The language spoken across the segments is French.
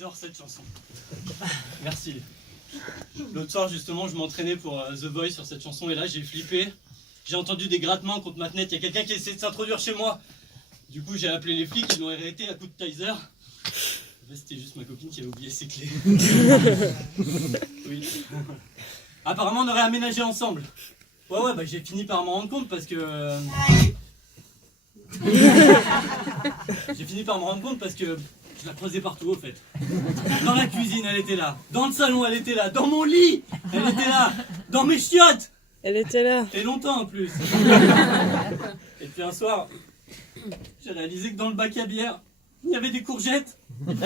J'adore cette chanson. Merci. L'autre soir, justement, je m'entraînais pour The Voice sur cette chanson et là, j'ai flippé. J'ai entendu des grattements contre ma fenêtre. Il y a quelqu'un qui essaie de s'introduire chez moi. Du coup, j'ai appelé les flics, ils l'ont arrêté à coup de taser. C'était juste ma copine qui avait oublié ses clés. Oui. Apparemment, on aurait aménagé ensemble. Ouais, bah j'ai fini par m'en rendre compte parce que... J'ai fini par me rendre compte parce que je la croisais partout, au fait. Dans la cuisine, elle était là. Dans le salon, elle était là. Dans mon lit, elle était là. Dans mes chiottes, elle était là. et longtemps en plus. Et puis un soir, j'ai réalisé que dans le bac à bière, il y avait des courgettes. Il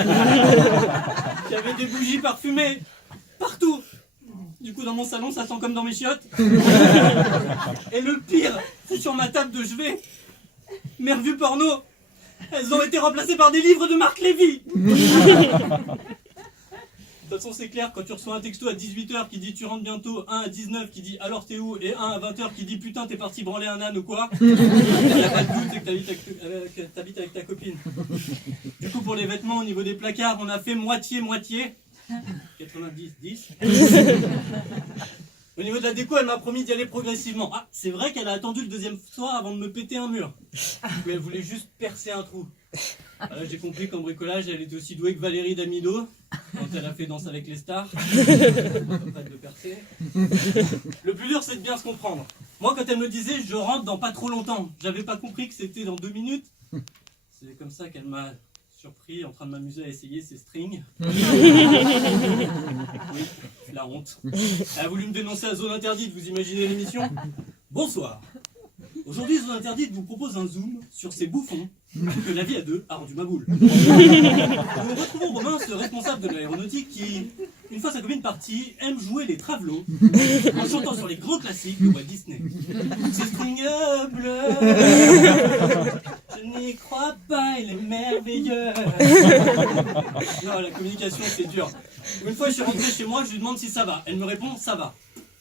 y avait des bougies parfumées. Partout. Du coup, dans mon salon, ça sent comme dans mes chiottes. Et le pire, c'est sur ma table de chevet. Mes revues porno, elles ont été remplacées par des livres de Marc Lévy. De toute façon, c'est clair, quand tu reçois un texto à 18h qui dit tu rentres bientôt, un à 19 qui dit alors t'es où, et un à 20h qui dit putain t'es parti branler un âne ou quoi, il n'y a pas de doute, c'est que t'habites avec ta copine. Du coup, pour les vêtements, au niveau des placards, on a fait moitié-moitié. 90-10. Au niveau de la déco, elle m'a promis d'y aller progressivement. Ah, c'est vrai qu'elle a attendu le deuxième soir avant de me péter un mur. Mais elle voulait juste percer un trou. Là, j'ai compris qu'en bricolage, elle était aussi douée que Valérie Damido, quand elle a fait Danse avec les stars. Pas de percer. Le plus dur, c'est de bien se comprendre. Moi, quand elle me disait « je rentre dans pas trop longtemps », j'avais pas compris que c'était dans 2 minutes. C'est comme ça qu'elle m'a surpris en train de m'amuser à essayer ses strings. Oui, la honte. Elle a voulu me dénoncer à Zone Interdite, vous imaginez l'émission? Bonsoir. Aujourd'hui, Zone Interdite vous propose un zoom sur ces bouffons que la vie à deux a rendu ma boule. Nous retrouvons Romain, ce responsable de l'aéronautique qui, une fois sa copine partie, aime jouer les travelots en chantant sur les gros classiques de Walt Disney. Ce string bleu, je n'y crois pas, il est merveilleux. Non, la communication c'est dur. Une fois je suis rentré chez moi, je lui demande si ça va. Elle me répond ça va.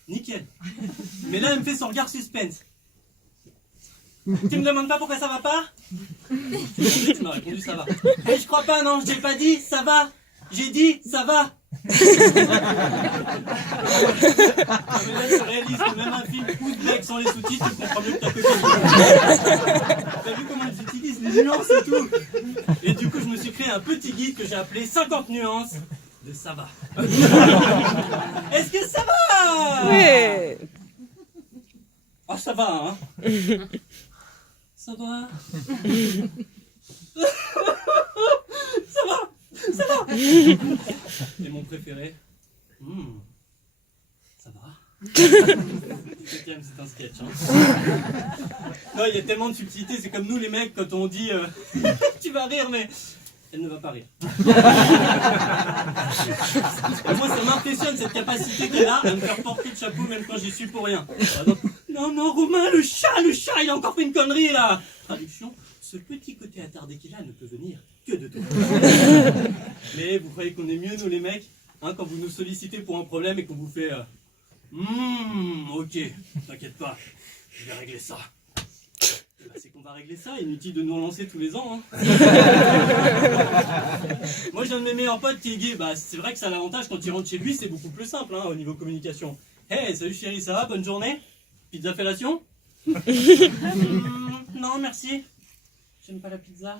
Nickel. Mais là elle me fait son regard suspense. Tu me demandes pas pourquoi ça va pas? Tu m'as répondu ça va. Et je crois pas, non, je t'ai pas dit ça va. J'ai dit ça va. Mais là, je réalise que même un film pouce-bec sans les sous-titres, tu comprends mieux que ta copine. T'as vu comment ils utilisent les nuances et tout? Et du coup, je me suis créé un petit guide que j'ai appelé 50 nuances de ça va. Est-ce que ça va? Oui. Oh, ça va, hein? Ça va? Ça va? Ça va? Et mon préféré? Ça va? C'est un sketch, hein? Non, il y a tellement de subtilité, c'est comme nous les mecs quand on dit tu vas rire, mais elle ne va pas rire. Et moi, ça m'impressionne cette capacité qu'elle a à me faire porter le chapeau même quand j'y suis pour rien. Non, Romain, le chat, il a encore fait une connerie là. Traduction, ce petit côté attardé qu'il a ne peut venir que de toi. Mais vous croyez qu'on est mieux, nous les mecs, hein, quand vous nous sollicitez pour un problème et qu'on vous fait ok, t'inquiète pas, je vais régler ça. Bah, c'est qu'on va régler ça, inutile de nous relancer tous les ans. Hein. Moi j'ai un de mes meilleurs potes qui est gay, bah c'est vrai que ça a l'avantage quand il rentre chez lui, c'est beaucoup plus simple hein, au niveau communication. Hey, salut chérie, ça va, bonne journée? Pizza fellation? Non merci, j'aime pas la pizza.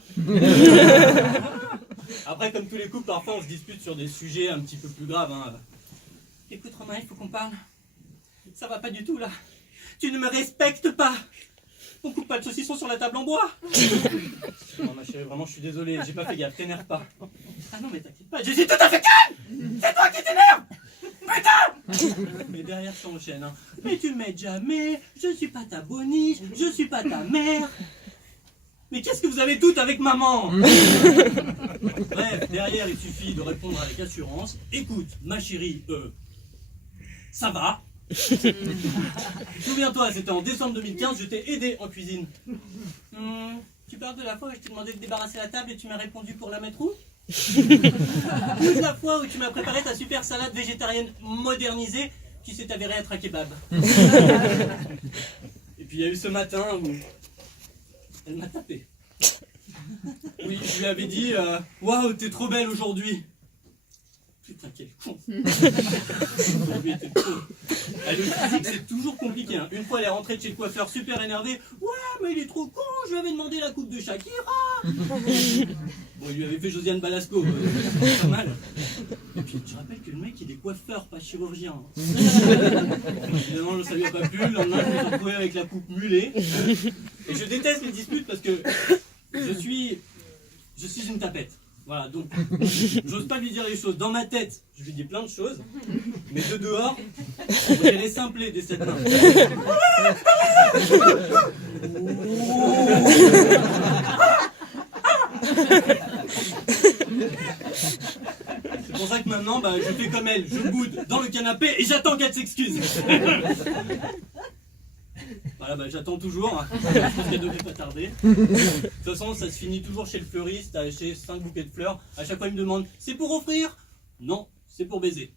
Après comme tous les couples, parfois on se dispute sur des sujets un petit peu plus graves. Hein. Écoute Romain, il faut qu'on parle. Ça va pas du tout là. Tu ne me respectes pas. On coupe pas de saucisson sur la table en bois. Non ma chérie, vraiment je suis désolé, j'ai pas fait gaffe, t'énerve pas. Ah non mais t'inquiète pas, je suis tout à fait calme. C'est toi qui t'énerve. Putain. Mais derrière ça enchaîne hein. Mais tu m'aides jamais, je suis pas ta boniche, je suis pas ta mère. Mais qu'est-ce que vous avez toutes avec maman? Bref, derrière il suffit de répondre avec assurance. Écoute ma chérie, ça va. Souviens-toi, c'était en décembre 2015, je t'ai aidé en cuisine. Tu parles de la fois où je t'ai demandé de débarrasser la table et tu m'as répondu pour la mettre où? Ou de la fois où tu m'as préparé ta super salade végétarienne modernisée qui s'est avérée être un kebab. Et puis il y a eu ce matin où elle m'a tapé. Oui, je lui avais dit waouh, t'es trop belle aujourd'hui. Putain, quel con. Aujourd'hui était trop. Ah, le physique, c'est toujours compliqué. Hein. Une fois, elle est rentrée de chez le coiffeur super énervée. Ouais, mais il est trop con, je lui avais demandé la coupe de Shakira. Bon, il lui avait fait Josiane Balasco. C'est pas mal. Et puis, je rappelle que le mec, il est coiffeur, pas chirurgien. Évidemment, ça lui a pas plu. Le lendemain, je me suis retrouvé avec la coupe mulet. Et je déteste les disputes parce que je suis une tapette. Voilà, donc, j'ose pas lui dire les choses. Dans ma tête, je lui dis plein de choses, mais de dehors, on dirait simplé des 7 mains. C'est pour ça que maintenant, je fais comme elle, je boude dans le canapé et j'attends qu'elle s'excuse. Voilà, j'attends toujours, hein. Je pense qu'elle devrait pas tarder. De toute façon, ça se finit toujours chez le fleuriste, à acheter 5 bouquets de fleurs. À chaque fois, il me demande, c'est pour offrir? Non, c'est pour baiser.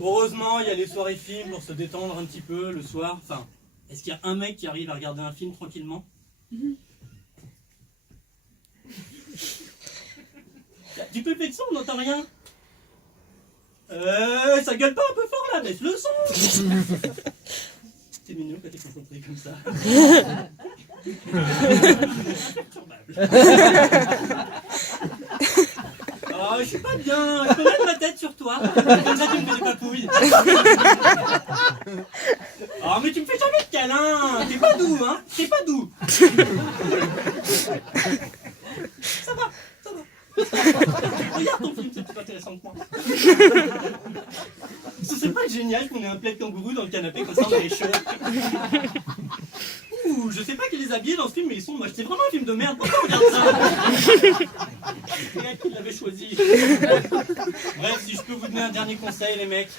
Heureusement, il y a les soirées films pour se détendre un petit peu le soir. Enfin, est-ce qu'il y a un mec qui arrive à regarder un film tranquillement? Tu peux le son, on n'entend rien. Ça gueule pas un peu fort là, baisse le son. C'est mignon quand t'es concentré comme ça. Oh, je suis pas bien, je peux mettre ma tête sur toi. Comme ça tu me fais des papouilles. Oh, mais tu me fais jamais de câlin. T'es pas doux, hein. T'es pas doux. Ça va, ça va. Regarde ton film, c'est plus intéressant que moi. Ce serait pas génial qu'on ait un plaid kangourou dans le canapé comme ça on est chaud. Ouh, je sais pas qui les habillés dans ce film, mais ils sont moches. C'est vraiment un film de merde. Pourquoi on regarde ça? C'est elle qui l'avait choisi. Bref, si je peux vous donner un dernier conseil, les mecs,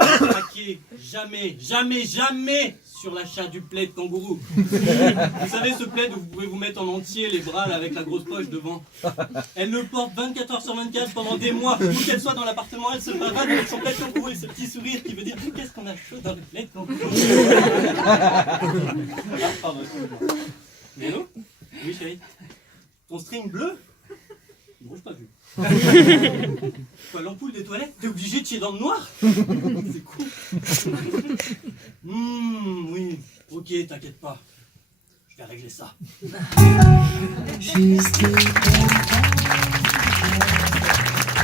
ne craquez jamais, jamais, jamais sur l'achat du plaid kangourou. Vous savez, ce plaid où vous pouvez vous mettre en entier les bras là, avec la grosse poche devant. Elle le porte 24 heures sur 24 pendant des mois. Où qu'elle soit dans l'appartement, elle se balade avec son plaid kangourou et ce petit sourire qui veut dire qu'est-ce qu'on a chaud dans le plaid kangourou. Pardon. Hello? Oui, chérie. Ton string bleu? Non, j'ai pas vu. Quoi, l'ampoule des toilettes? T'es obligé de chier dans le noir? C'est cool. Oui. Ok, t'inquiète pas. Je vais régler ça.